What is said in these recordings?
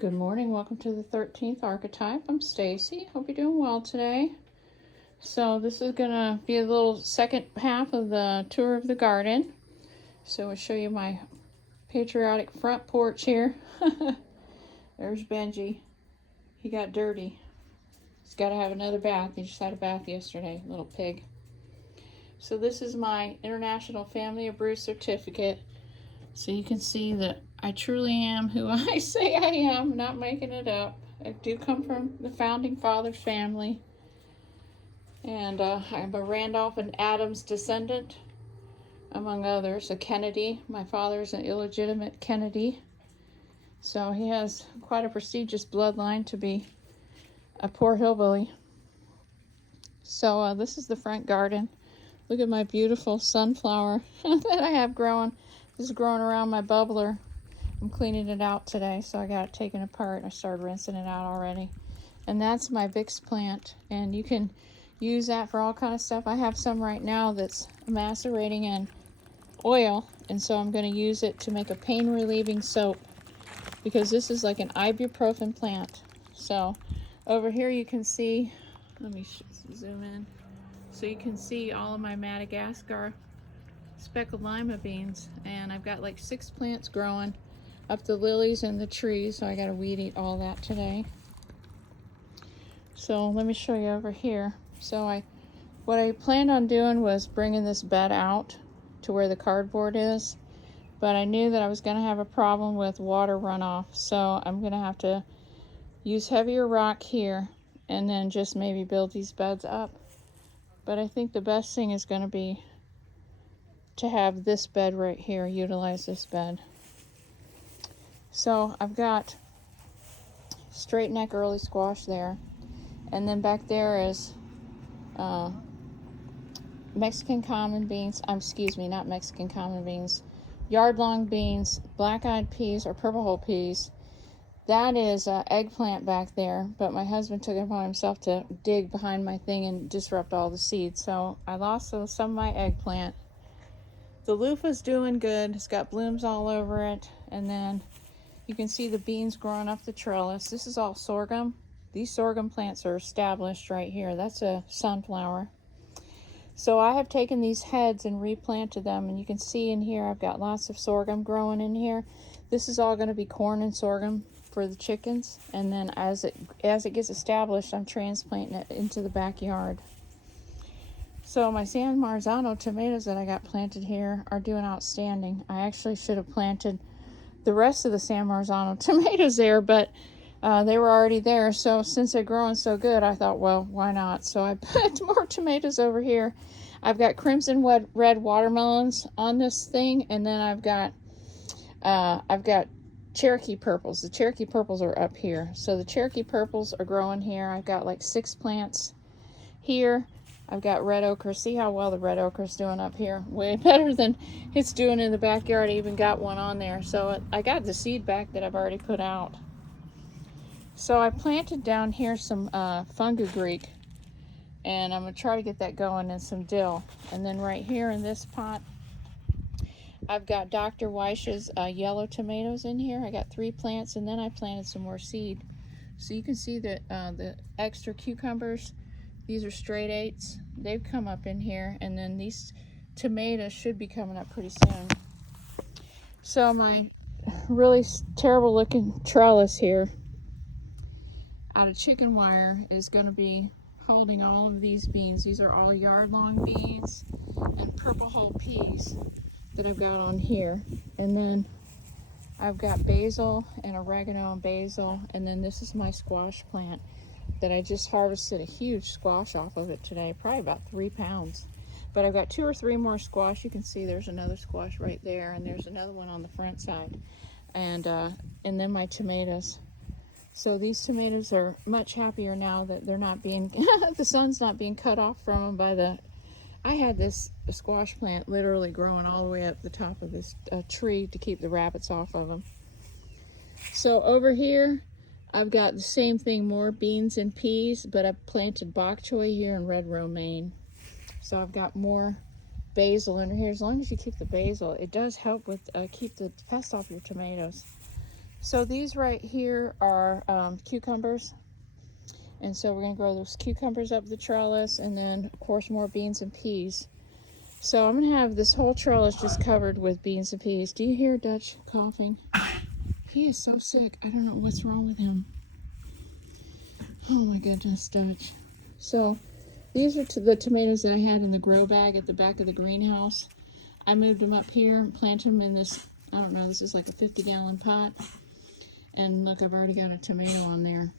Good morning, welcome to the 13th archetype. I'm Stacy. Hope you're doing well today. So this is gonna be a little second half of the tour of the garden. So I'll show you my patriotic front porch here. There's Benji. He got dirty. He's got to have another bath. He just had a bath yesterday, little pig. So this is my International Family of Brew certificate. So you can see that I truly am who I say I am, not making it up. I do come from the founding fathers family. And I'm a Randolph and Adams descendant, among others. A Kennedy. My father's an illegitimate Kennedy. So he has quite a prestigious bloodline to be a poor hillbilly. So this is the front garden. Look at my beautiful sunflower that I have growing. This is growing around my bubbler. I'm cleaning it out today, so I got it taken apart. I started rinsing it out already. And that's my Vicks plant, and you can use that for all kind of stuff. I have some right now that's macerating in oil, and so I'm going to use it to make a pain relieving soap, because this is like an ibuprofen plant. So over here you can see, let me zoom in, so you can see all of my Madagascar speckled lima beans, and I've got like 6 plants growing up the lilies and the trees, so I got to weed eat all that today. So let me show you over here. So what I planned on doing was bringing this bed out to where the cardboard is, but I knew that I was going to have a problem with water runoff, so I'm going to have to use heavier rock here and then just maybe build these beds up. But I think the best thing is going to be to have this bed right here, utilize this bed. So I've got straight neck early squash there, and then back there is Mexican common beans, not Mexican common beans, yard long beans, black eyed peas or purple hull peas. That is eggplant back there, but my husband took it upon himself to dig behind my thing and disrupt all the seeds, so I lost some of my eggplant. The loofah's doing good. It's got blooms all over it. And then you can see the beans growing up the trellis. This is all sorghum. These sorghum plants are established right here. That's a sunflower. So I have taken these heads and replanted them. And you can see in here I've got lots of sorghum growing in here. This is all going to be corn and sorghum for the chickens. And then as it gets established, I'm transplanting it into the backyard. So my San Marzano tomatoes that I got planted here are doing outstanding. I actually should have planted the rest of the San Marzano tomatoes there, but they were already there. So since they're growing so good, I thought, well, why not? So I put more tomatoes over here. I've got crimson red watermelons on this thing, and then I've got Cherokee purples. The Cherokee purples are up here. So the Cherokee purples are growing here. I've got like 6 plants here. I've got red ochre. See how well the red ochre is doing up here? Way better than it's doing in the backyard. I even got one on there. So I got the seed back that I've already put out. So I planted down here some fungogreek, and I'm going to try to get that going, and some dill. And then right here in this pot, I've got Dr. Weish's yellow tomatoes in here. I got 3 plants, and then I planted some more seed. So you can see that the extra cucumbers, these are straight 8s. They've come up in here, and then these tomatoes should be coming up pretty soon. So my really terrible looking trellis here out of chicken wire is going to be holding all of these beans. These are all yard long beans and purple hull peas that I've got on here. And then I've got basil and oregano and basil, and then this is my squash plant that I just harvested a huge squash off of it today, probably about 3 pounds. But I've got 2 or 3 more squash. You can see there's another squash right there, and there's another one on the front side. And then my tomatoes. So these tomatoes are much happier now that they're not being, the sun's not being cut off from them by the, I had this squash plant literally growing all the way up the top of this tree to keep the rabbits off of them. So over here, I've got the same thing, more beans and peas, but I've planted bok choy here and red romaine. So I've got more basil in here. As long as you keep the basil, it does help with keep the pest off your tomatoes. So these right here are cucumbers. And so we're going to grow those cucumbers up the trellis, and then, of course, more beans and peas. So I'm going to have this whole trellis just covered with beans and peas. Do you hear Dutch coughing? He is so sick. I don't know what's wrong with him. Oh my goodness, Dutch. So these are the tomatoes that I had in the grow bag at the back of the greenhouse. I moved them up here and planted them in this, I don't know, this is like a 50-gallon pot. And look, I've already got a tomato on there.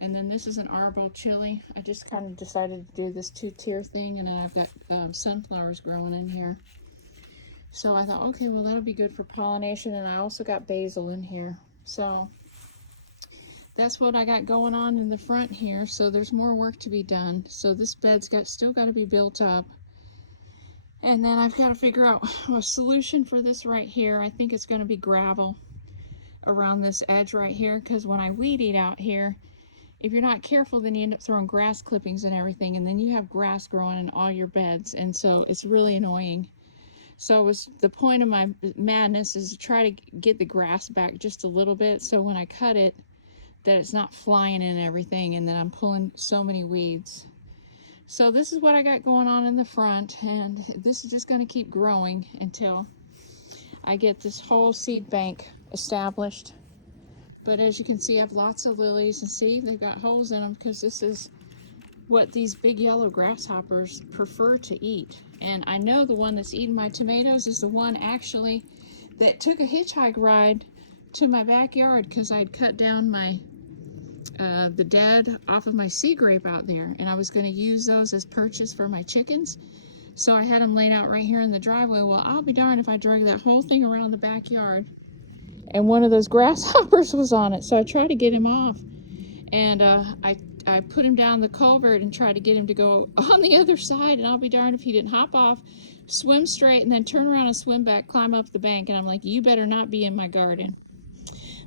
And then this is an arbol chili. I just kind of decided to do this 2-tier thing, and then I've got sunflowers growing in here. So I thought, okay, well, that'll be good for pollination, and I also got basil in here. So that's what I got going on in the front here. So there's more work to be done. So this bed's still got to be built up. And then I've got to figure out a solution for this right here. I think it's going to be gravel around this edge right here, because when I weed eat out here, if you're not careful, then you end up throwing grass clippings and everything, and then you have grass growing in all your beds, and so it's really annoying. So the point of my madness is to try to get the grass back just a little bit, so when I cut it, that it's not flying in everything, and then I'm pulling so many weeds. So this is what I got going on in the front, and this is just going to keep growing until I get this whole seed bank established. But as you can see, I have lots of lilies, and see, they've got holes in them because this is what these big yellow grasshoppers prefer to eat. And I know the one that's eating my tomatoes is the one actually that took a hitchhike ride to my backyard, because I'd cut down my the dead off of my sea grape out there, and I was going to use those as perches for my chickens. So I had them laid out right here in the driveway. Well, I'll be darned if I drug that whole thing around the backyard and one of those grasshoppers was on it. So I tried to get him off, and I put him down the culvert and tried to get him to go on the other side, and I'll be darned if he didn't hop off, swim straight, and then turn around and swim back, climb up the bank. And I'm like, you better not be in my garden.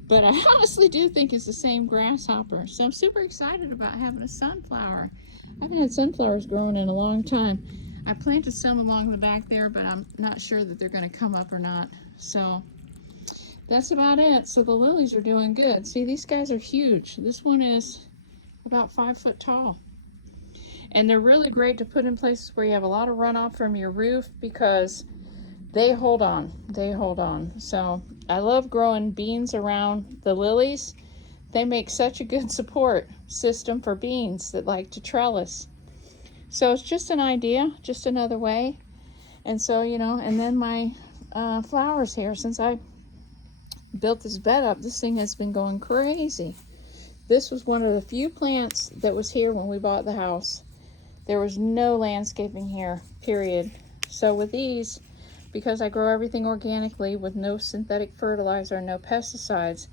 But I honestly do think it's the same grasshopper. So I'm super excited about having a sunflower. I haven't had sunflowers growing in a long time. I planted some along the back there, but I'm not sure that they're going to come up or not. So that's about it. So the lilies are doing good. See, these guys are huge. This one is about 5 foot tall. And they're really great to put in places where you have a lot of runoff from your roof, because they hold on. They hold on. So I love growing beans around the lilies. They make such a good support system for beans that like to trellis. So it's just an idea, just another way. And so, you know, and then my flowers here, since I built this bed up, this thing has been going crazy. This was one of the few plants that was here when we bought the house. There was no landscaping here, period. So with these, because I grow everything organically with no synthetic fertilizer and no pesticides,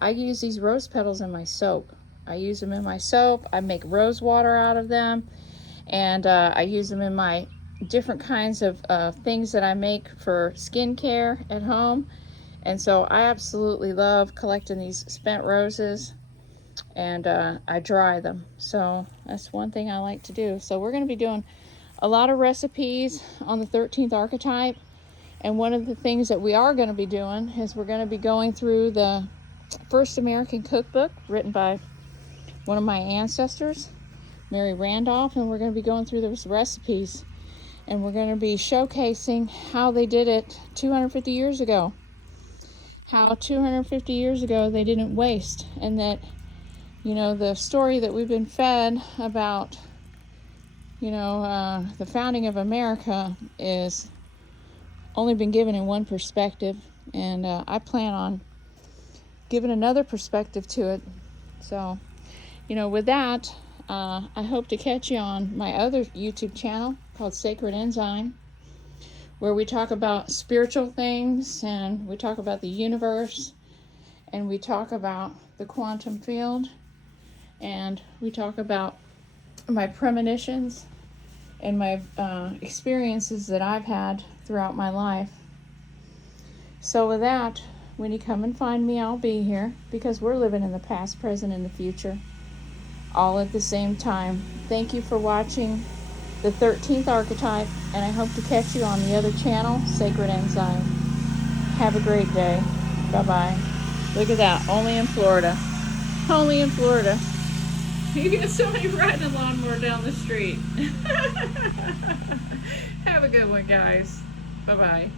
I use these rose petals in my soap. I use them in my soap. I make rose water out of them, and I use them in my different kinds of things that I make for skincare at home. And so I absolutely love collecting these spent roses, and I dry them. So that's one thing I like to do. So we're going to be doing a lot of recipes on the 13th archetype. And one of the things that we are going to be doing is we're going to be going through the first American cookbook written by one of my ancestors, Mary Randolph, and we're going to be going through those recipes. And we're going to be showcasing how they did it 250 years ago. How 250 years ago they didn't waste, and that, you know, the story that we've been fed about, you know, the founding of America is only been given in one perspective, and I plan on giving another perspective to it. So, you know, with that, I hope to catch you on my other YouTube channel called Sacred Enzyme, where we talk about spiritual things, and we talk about the universe, and we talk about the quantum field, and we talk about my premonitions and my experiences that I've had throughout my life. So with that, when you come and find me, I'll be here, because we're living in the past, present, and the future, all at the same time. Thank you for watching the 13th archetype, and I hope to catch you on the other channel, Sacred Enzyme. Have a great day. Bye-bye. Look at that. Only in Florida. Only in Florida. You get somebody riding a lawnmower down the street. Have a good one, guys. Bye-bye.